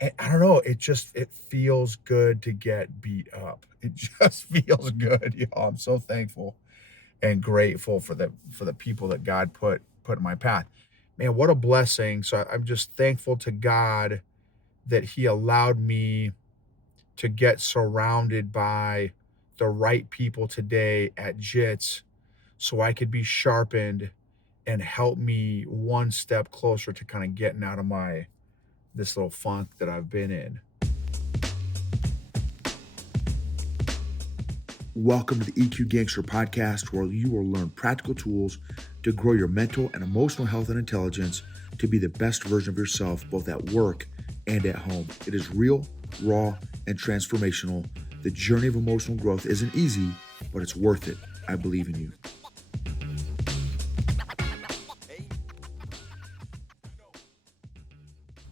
And I don't know, it feels good to get beat up. It just feels good, y'all. I'm so thankful and grateful for the people that God put in my path. Man, what a blessing. So I'm just thankful to God that he allowed me to get surrounded by the right people today at JITS so I could be sharpened and help me one step closer to kind of getting out of my this little funk that I've been in. Welcome to the EQ Gangster podcast, where you will learn practical tools to grow your mental and emotional health and intelligence to be the best version of yourself, both at work and at home. It is real, raw, and transformational. The journey of emotional growth isn't easy, but it's worth it. I believe in you.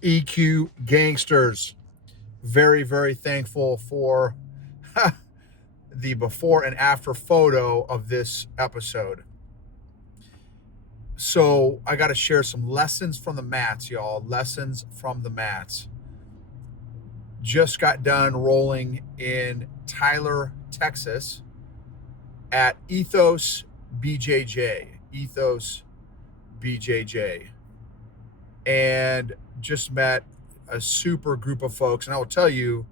EQ Gangsters. Very, very thankful for the before and after photo of this episode. So I got to share some lessons from the mats, y'all. Lessons from the mats. Just got done rolling in Tyler, Texas at Ethos BJJ. Ethos BJJ. And just met a super group of folks. And I will tell you,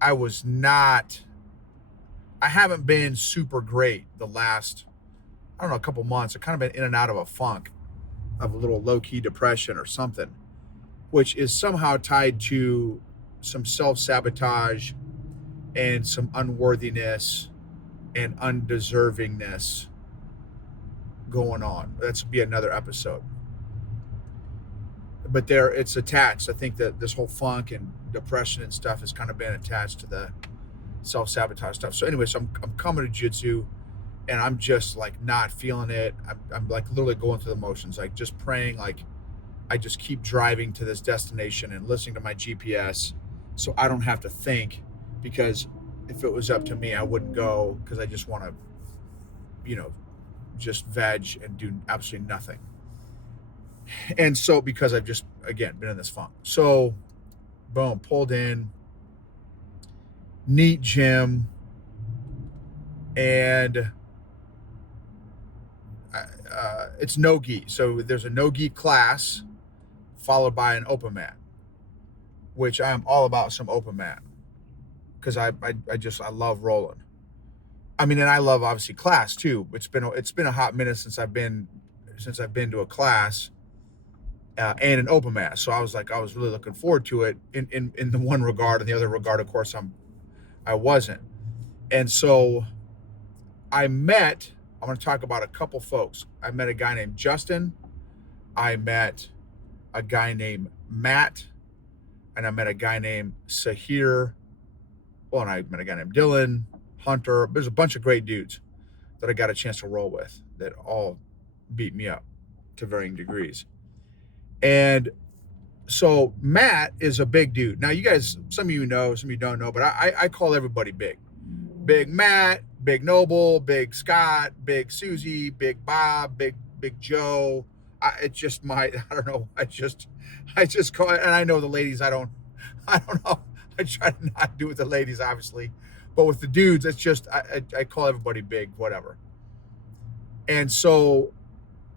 I haven't been super great the last, I don't know, a couple months. I've kind of been in and out of a funk, of a little low-key depression or something, which is somehow tied to some self-sabotage and some unworthiness and undeservingness going on. That's be another episode. But it's attached. I think that this whole funk and depression and stuff has kind of been attached to the self-sabotage stuff. So anyway, so I'm coming to jiu-jitsu and I'm just like not feeling it. I'm like literally going through the motions, like just praying, like I just keep driving to this destination and listening to my GPS so I don't have to think, because if it was up to me, I wouldn't go, because I just want to, just veg and do absolutely nothing. And so because I've just, again, been in this funk. So boom, pulled in, neat gym, and it's no-gi. So there's a no-gi class followed by an open mat, which I'm all about some open mat, because I love rolling. I mean, and I love obviously class too. It's been a hot minute since I've been to a class and an open mat. So I was really looking forward to it in the one regard, and the other regard, of course, I wasn't. And so I'm going to talk about a couple folks. I met a guy named Justin. I met a guy named Matt, and I met a guy named Sahir. Well, and I met a guy named Dylan, Hunter. There's a bunch of great dudes that I got a chance to roll with that all beat me up to varying degrees. And so Matt is a big dude. Now, you guys, some of you know, some of you don't know, but I call everybody big. Big Matt, Big Noble, Big Scott, Big Susie, Big Bob, Big Joe. I don't know. I just call it, and I know the ladies, I don't know. I try to not do it with the ladies, obviously, but with the dudes, it's just, I call everybody big, whatever. And so,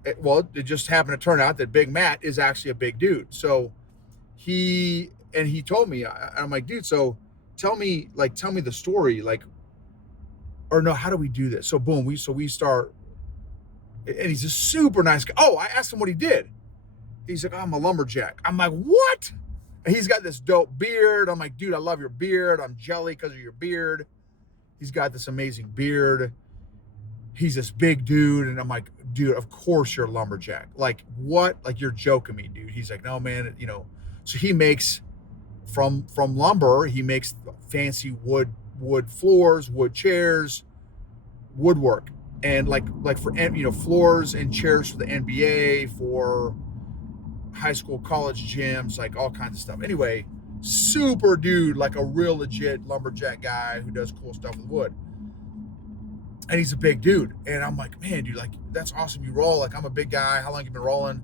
it just happened to turn out that Big Matt is actually a big dude. So he told me, I'm like, dude, so tell me the story, like, or no, how do we do this? So boom, we start, and he's a super nice guy. Oh, I asked him what he did. He's like, oh, I'm a lumberjack. I'm like, what? And he's got this dope beard. I'm like, dude, I love your beard. I'm jelly because of your beard. He's got this amazing beard. He's this big dude. And I'm like, dude, of course you're a lumberjack. Like, what? Like, you're joking me, dude. He's like, no, man, So he makes, from lumber, he makes fancy wood floors, wood chairs, woodwork. And like for, floors and chairs for the NBA, for high school, college gyms, like all kinds of stuff. Anyway, super dude, like a real legit lumberjack guy who does cool stuff with wood. And he's a big dude. And I'm like, man, dude, like, that's awesome. You roll. Like, I'm a big guy. How long you been rolling?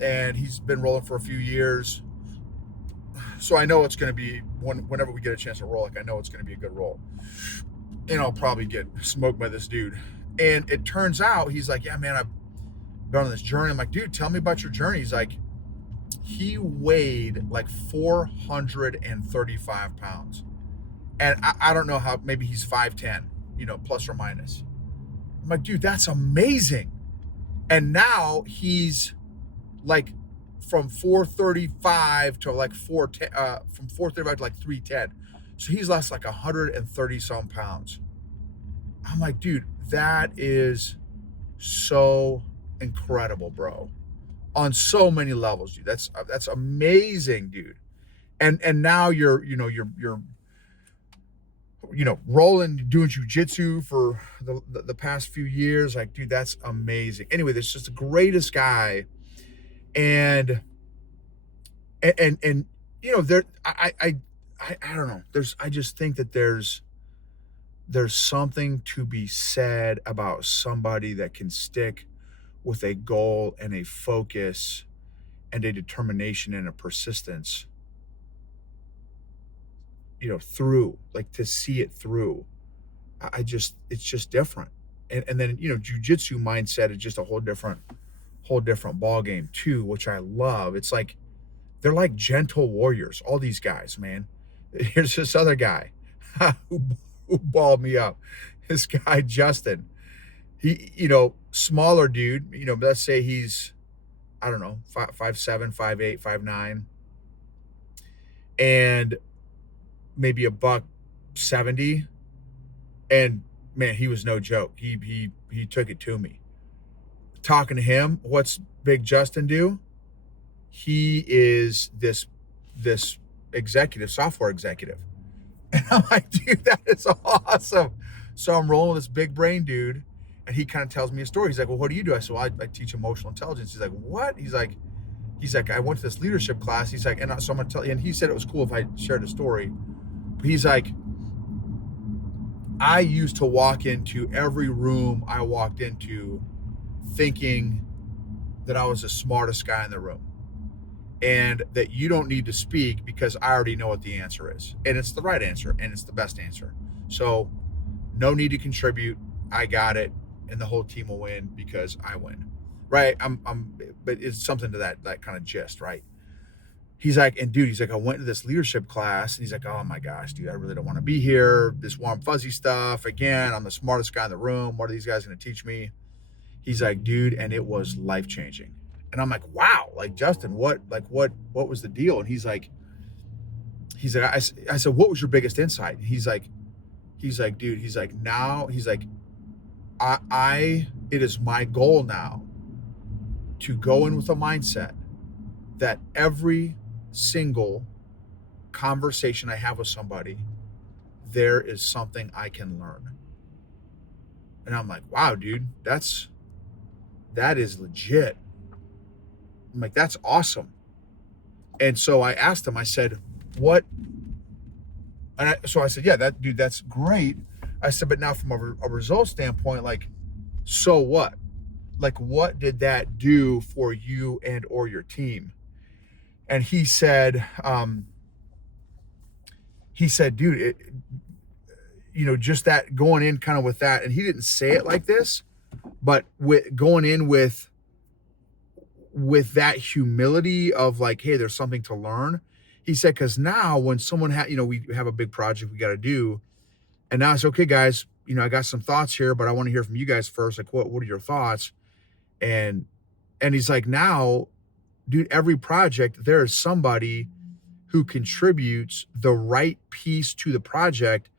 And he's been rolling for a few years. So I know it's going to be whenever we get a chance to roll, like I know it's going to be a good roll, and I'll probably get smoked by this dude. And it turns out he's like, yeah, man, I've been on this journey. I'm like, dude, tell me about your journey. He's like, he weighed like 435 pounds, and I don't know how. Maybe he's 5'10", plus or minus. I'm like, dude, that's amazing. And now he's like from 435 to like 410, from 435 to like 310. So he's lost like 130 some pounds. I'm like, dude, that is so incredible, bro. On so many levels, dude. That's amazing, dude. And now you're rolling, doing jujitsu for the past few years. Like, dude, that's amazing. Anyway, this is just the greatest guy. And there I don't know. I just think that there's something to be said about somebody that can stick with a goal and a focus and a determination and a persistence, through, like, to see it through. It's just different. And then, jujitsu mindset is just a whole different ball game too, which I love. It's like they're like gentle warriors, all these guys, man. Here's this other guy who, who balled me up. This guy, Justin. He, smaller dude, let's say he's, I don't know, 5'7", 5'8", 5'9", and maybe a buck 70. And man, he was no joke. He took it to me. Talking to him, what's Big Justin do? He is this executive, software executive. And I'm like, dude, that is awesome. So I'm rolling with this big brain dude, and he kind of tells me a story. He's like, well, what do you do? I said, well, I teach emotional intelligence. He's like, what? He's like, I went to this leadership class. He's like, and so I'm gonna tell you. And he said it was cool if I shared a story. But he's like, I used to walk into every room I walked into thinking that I was the smartest guy in the room, and that you don't need to speak because I already know what the answer is. And it's the right answer, and it's the best answer. So no need to contribute. I got it. And the whole team will win because I win. Right. But it's something to that kind of gist, right? He's like, and dude, he's like, I went to this leadership class, and he's like, oh my gosh, dude, I really don't want to be here. This warm fuzzy stuff. Again, I'm the smartest guy in the room. What are these guys going to teach me? He's like, dude, and it was life changing. And I'm like, wow, like, Justin, what was the deal? And he's like, I said, what was your biggest insight? He's like, dude, it is my goal now to go in with a mindset that every single conversation I have with somebody, there is something I can learn. And I'm like, wow, dude, that is legit. I'm like, that's awesome. And so I asked him, I said, what? So I said, yeah, that's great. I said, but now from a result standpoint, like, so what? Like, what did that do for you and or your team? And he said, dude, just that, going in kind of with that. And he didn't say it like this, but with going in with that humility of like, hey, there's something to learn. He said, because now when someone we have a big project we got to do, and now it's okay, guys, I got some thoughts here, but I want to hear from you guys first. Like, what are your thoughts? And he's like, now, dude, every project, there is somebody who contributes the right piece to the project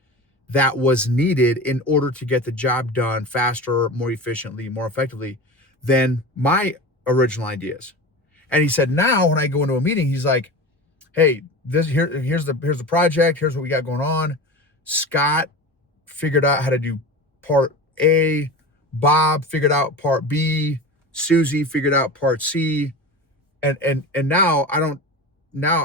that was needed in order to get the job done faster, more efficiently, more effectively than my original ideas. And he said, now when I go into a meeting, he's like, hey, here's the project. Here's what we got going on. Scott figured out how to do part A. Bob figured out part B. Susie figured out part C. And now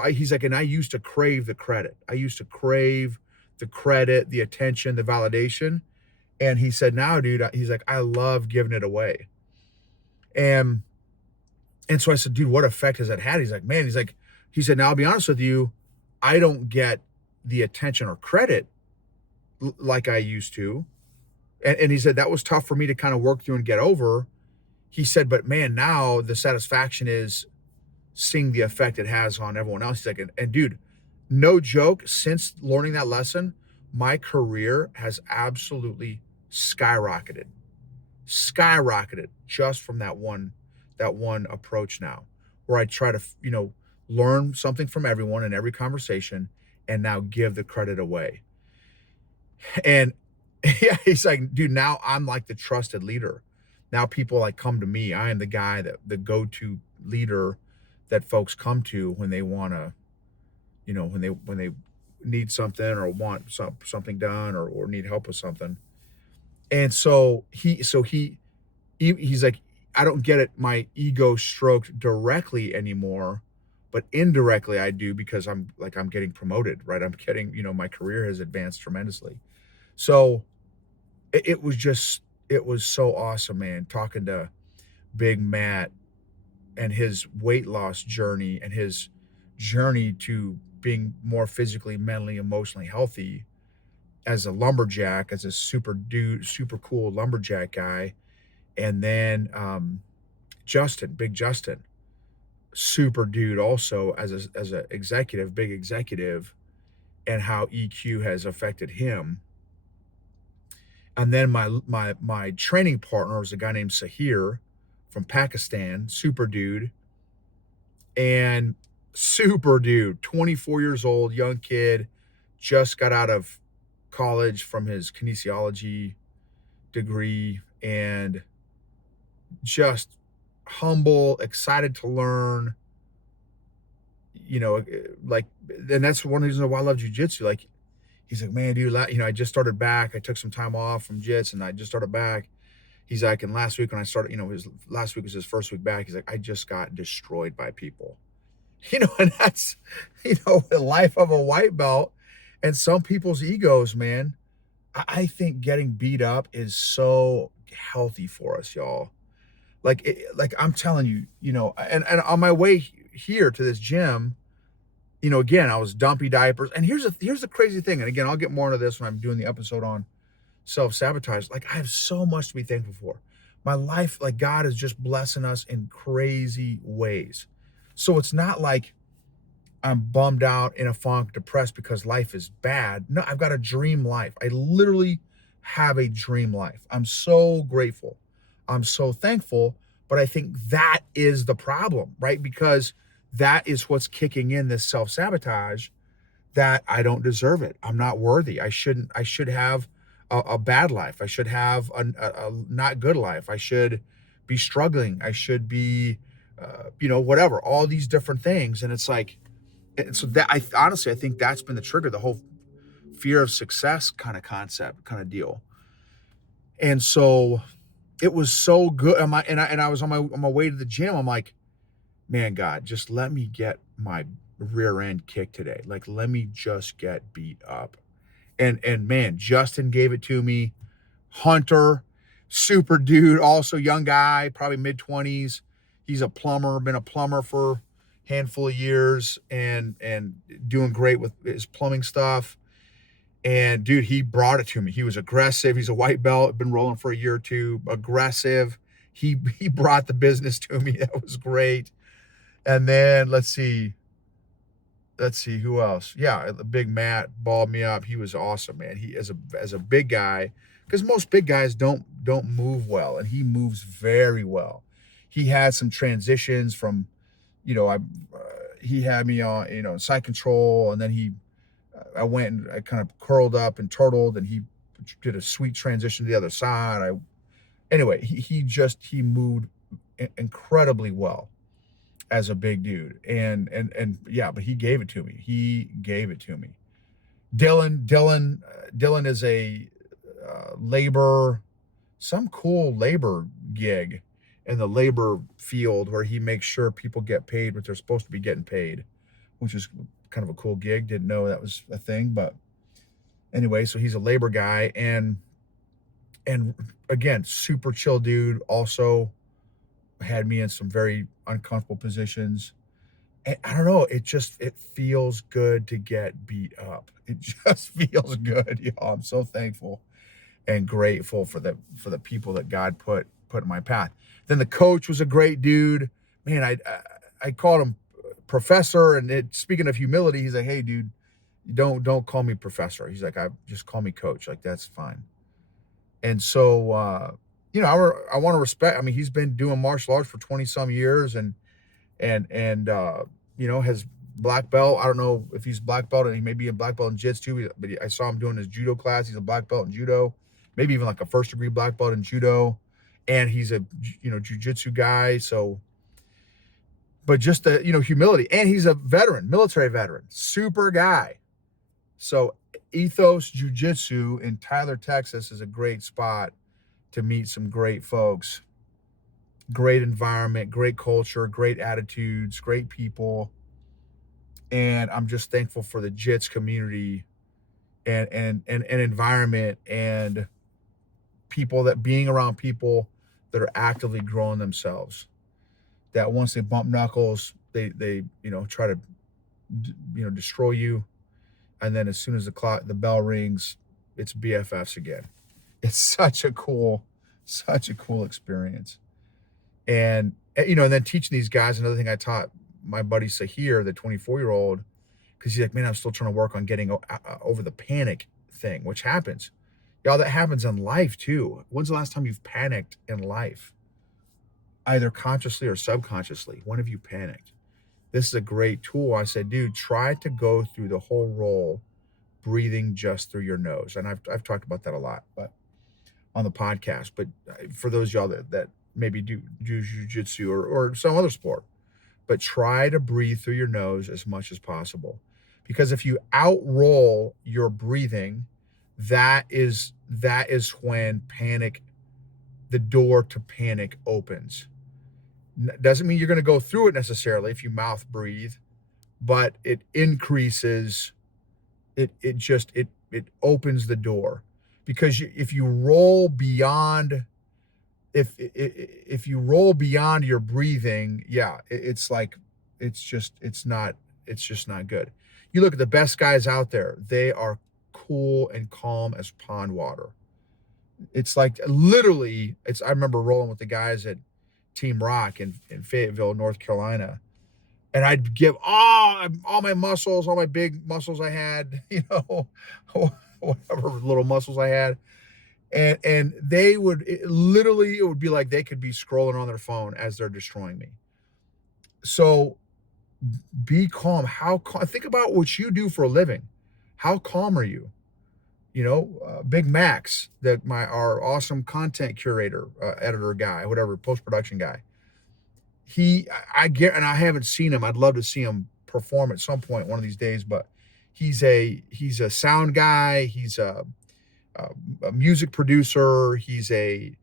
he's like, and I used to crave the credit. I used to crave the credit, the attention, the validation. And he said, now, dude, he's like, I love giving it away. And so I said, dude, what effect has that had? He's like, man, he said, now I'll be honest with you. I don't get the attention or credit like I used to. And he said that was tough for me to kind of work through and get over. He said, but man, now the satisfaction is seeing the effect it has on everyone else. He's like, and dude, no joke, since learning that lesson, my career has absolutely skyrocketed. Skyrocketed just from that one approach now, where I try to, learn something from everyone in every conversation and now give the credit away. And yeah, he's like, dude, now I'm like the trusted leader. Now people like come to me. I am the guy that the go-to leader that folks come to when they want to, when they need something or want something done or need help with something. And he's like, I don't get it, my ego stroked directly anymore, but indirectly I do because I'm getting promoted, right? I'm getting, my career has advanced tremendously. So it was so awesome, man, talking to Big Matt and his weight loss journey and his journey to being more physically, mentally, emotionally healthy as a lumberjack, as a super cool lumberjack guy. And then Big Justin, super dude also as a executive, big executive, and how EQ has affected him. And then my training partner was a guy named Sahir from Pakistan, super dude, and super dude, 24 years old, young kid, just got out of college from his kinesiology degree, and just humble, excited to learn, like, and that's one reason why I love jujitsu. Like, he's like, man, dude, I just started back. I took some time off from jits and I just started back. He's like, and last week when I started, his last week was his first week back. He's like, I just got destroyed by people, and that's, the life of a white belt and some people's egos, man. I think getting beat up is so healthy for us, y'all. Like I'm telling you, and on my way here to this gym, again, I was dumpy diapers. And here's the crazy thing. And again, I'll get more into this when I'm doing the episode on self-sabotage. Like, I have so much to be thankful for. My life, like, God is just blessing us in crazy ways. So it's not like I'm bummed out, in a funk, depressed because life is bad. No, I've got a dream life. I literally have a dream life. I'm so grateful. I'm so thankful. But I think that is the problem, right? Because that is what's kicking in this self-sabotage, that I don't deserve it. I'm not worthy. I should have a bad life. I should have a not good life. I should be struggling. I should be, whatever, all these different things. And it's like, and so that I think that's been the trigger, the whole fear of success kind of concept, kind of deal. And so it was so good. And I was on my way to the gym. I'm like, man, God, just let me get my rear end kicked today. Like, let me just get beat up. And man, Justin gave it to me. Hunter, super dude, also young guy, probably mid-20s. He's a plumber, been a plumber for a handful of years and doing great with his plumbing stuff. And dude, he brought it to me. He was aggressive. He's a white belt, been rolling for a year or two, aggressive. He brought the business to me. That was great. And then let's see who else. Yeah, the Big Matt balled me up. He was awesome, man. He as a big guy, because most big guys don't move well, and he moves very well. He had some transitions from, I he had me on, side control, and then I went and I kind of curled up and turtled, and he did a sweet transition to the other side. Anyway, he moved incredibly well as a big dude. And yeah, but he gave it to me. Dylan is a some cool labor gig in the labor field, where he makes sure people get paid what they're supposed to be getting paid, which is kind of a cool gig. Didn't know that was a thing, but anyway, so he's a labor guy, and again, super chill dude. Also had me in some very uncomfortable positions. And I don't know, it feels good to get beat up. It just feels good, y'all. I'm so thankful and grateful for the people that God put in my path. Then the coach was a great dude. Man, I called him professor, and speaking of humility, he's like, "Hey, dude, don't call me professor." He's like, "I just call me coach. Like that's fine." And so, I want to respect. I mean, he's been doing martial arts for 20 some years, and has black belt. I don't know if he's black belt, and he may be a black belt in jiu-jitsu, but I saw him doing his judo class. He's a black belt in judo, maybe even like a first degree black belt in judo, and he's a jiu-jitsu guy. So, but just the humility, and he's a veteran, military veteran, super guy. So, Ethos Jiu-Jitsu in Tyler, Texas, is a great spot to meet some great folks. Great environment, great culture, great attitudes, great people. And I'm just thankful for the JITS community and environment, and people, that being around people that are actively growing themselves. That once they bump knuckles, they try to destroy you, and then as soon as the bell rings, it's BFFs again. It's such a cool experience. And then teaching these guys, another thing I taught my buddy Sahir, the 24-year-old, because he's like, man, I'm still trying to work on getting over the panic thing, which happens. Y'all, that happens in life too. When's the last time you've panicked in life? Either consciously or subconsciously. When have you panicked? This is a great tool. I said, dude, try to go through the whole roll breathing just through your nose. And I've talked about that a lot, but on the podcast. But for those of y'all that maybe do jiu-jitsu or some other sport, but try to breathe through your nose as much as possible. Because if you outroll your breathing, that is when the door to panic opens. Doesn't mean you're going to go through it necessarily if you mouth breathe, but it increases, it opens the door. Because if you roll beyond, if you roll beyond your breathing, yeah, it's like, it's just not good. You look at the best guys out there, they are cool and calm as pond water. It's like literally, I remember rolling with the guys at Team Rock in Fayetteville, North Carolina, and I'd give all my muscles, all my big muscles I had, whatever little muscles I had, and they would literally, it would be like they could be scrolling on their phone as they're destroying me. So be calm. Think about what you do for a living. How calm are you? Big Max, our awesome content curator, editor guy, whatever, post-production guy. I get, and I haven't seen him. I'd love to see him perform at some point one of these days, but he's a sound guy. He's a music producer. He's a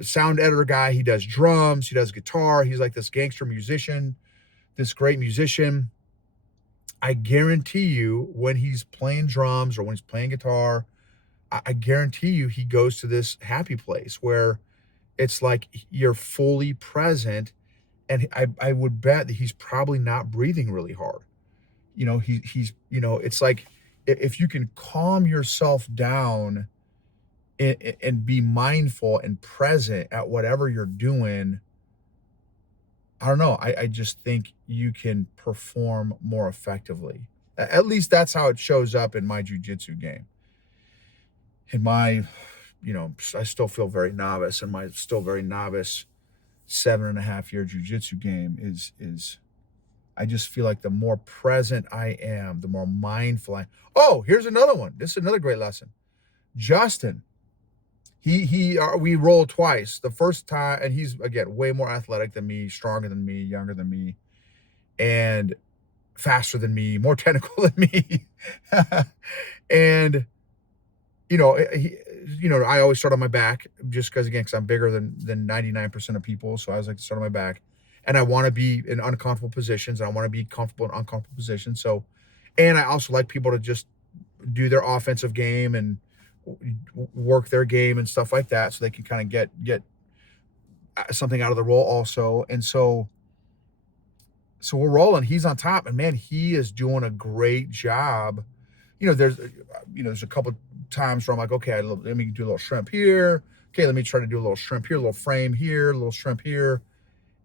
sound editor guy. He does drums. He does guitar. He's like this gangster musician, this great musician. I guarantee you, when he's playing drums or when he's playing guitar, I guarantee you he goes to this happy place where it's like you're fully present. And I would bet that he's probably not breathing really hard. He's it's like, if you can calm yourself down and be mindful and present at whatever you're doing, I don't know. I just think you can perform more effectively. At least that's how it shows up in my jujitsu game. In my, I still feel very novice, and my still very novice 7.5 year jujitsu game is I just feel like the more present I am, the more mindful Oh, here's another one. This is another great lesson. Justin, we rolled twice. The first time, and he's again way more athletic than me, stronger than me, younger than me, and faster than me, more technical than me. And I always start on my back, just because I'm bigger than 99% of people. So I always like to start on my back, and I want to be in uncomfortable positions. And I want to be comfortable in uncomfortable positions. So, and I also like people to just do their offensive game and work their game and stuff like that, so they can kind of get something out of the roll also. And so So we're rolling. He's on top, and man, he is doing a great job. There's a couple times where I'm like, okay, let me do a little shrimp here. Okay, let me try to do a little shrimp here, a little frame here, a little shrimp here,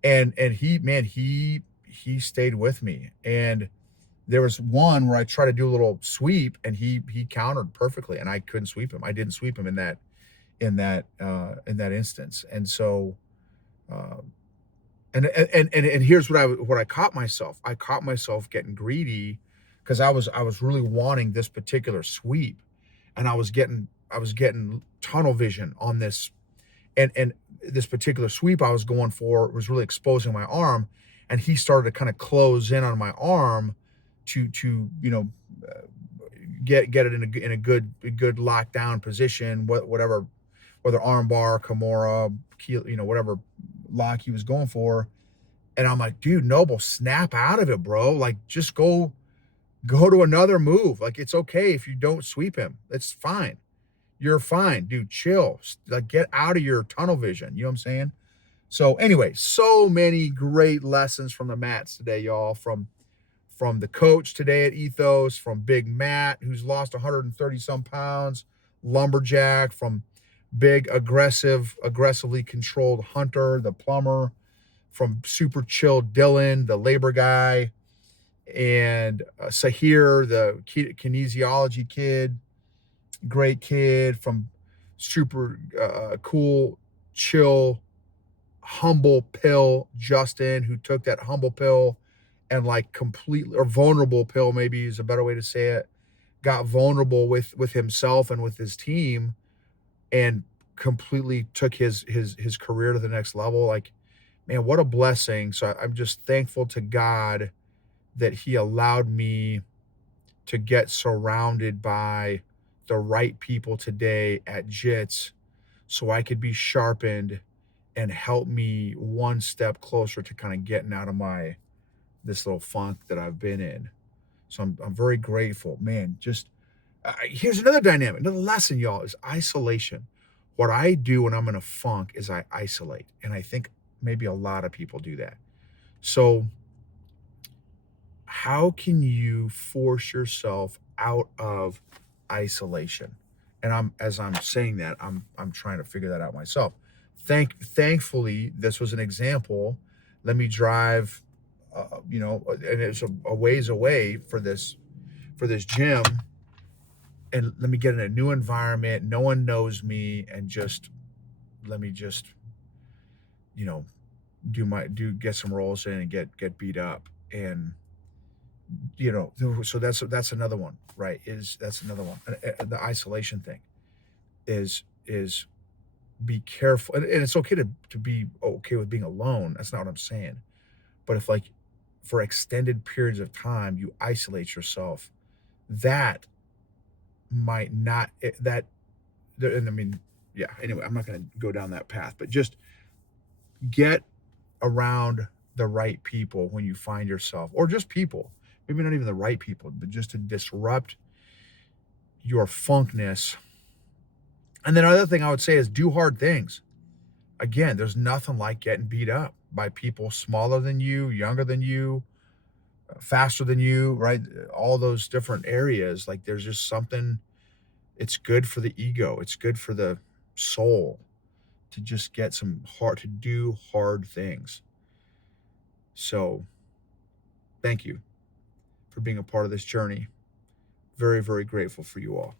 and he stayed with me. And there was one where I tried to do a little sweep, and he countered perfectly, and I couldn't sweep him. I didn't sweep him in that instance, and so. Uh, and here's what I caught myself. I caught myself getting greedy because I was really wanting this particular sweep, and I was getting tunnel vision on this, and this particular sweep I was going for was really exposing my arm, and he started to kind of close in on my arm to uh, get it in a good lockdown position, whatever, whether armbar, Kimura, whatever lock he was going for. And I'm like, dude, Noble, snap out of it, bro. Like, just go to another move. Like, it's okay if you don't sweep him. It's fine. You're fine, dude. Chill. Like, get out of your tunnel vision. You know what I'm saying? So anyway, so many great lessons from the mats today, y'all. From the coach today at Ethos, from Big Matt, who's lost 130 some pounds, lumberjack, from big aggressively controlled Hunter, the plumber, from super chill Dylan, the labor guy, and Sahir, the kinesiology kid, great kid, from super cool, chill, humble pill Justin, who took that humble pill and like completely, or vulnerable pill, maybe is a better way to say it, got vulnerable with himself and with his team, and completely took his career to the next level. Like, man, what a blessing. So I'm just thankful to God that he allowed me to get surrounded by the right people today at JITS so I could be sharpened and help me one step closer to kind of getting out of this little funk that I've been in. So I'm very grateful, man. Just here's another dynamic, another lesson, y'all, is isolation. What I do when I'm in a funk is I isolate, and I think maybe a lot of people do that. So how can you force yourself out of isolation? And as I'm saying that, I'm trying to figure that out myself. Thankfully, this was an example. Let me drive, and it's a ways away for this gym, and let me get in a new environment. No one knows me, and just let me just you know do get some rolls in and get beat up. And so that's another one, right? Is That's another one. The isolation thing is be careful, and it's okay to be okay with being alone. That's not what I'm saying. But if, like, for extended periods of time you isolate yourself, that might not that and I mean, yeah, anyway, I'm not going to go down that path, but just get around the right people when you find yourself, or just people, maybe not even the right people, but just to disrupt your funkness. And then another thing I would say is do hard things. Again, there's nothing like getting beat up by people smaller than you, younger than you, faster than you, right? All those different areas. Like, there's just something, it's good for the ego, it's good for the soul to just get to do hard things. So thank you for being a part of this journey. Very, very grateful for you all.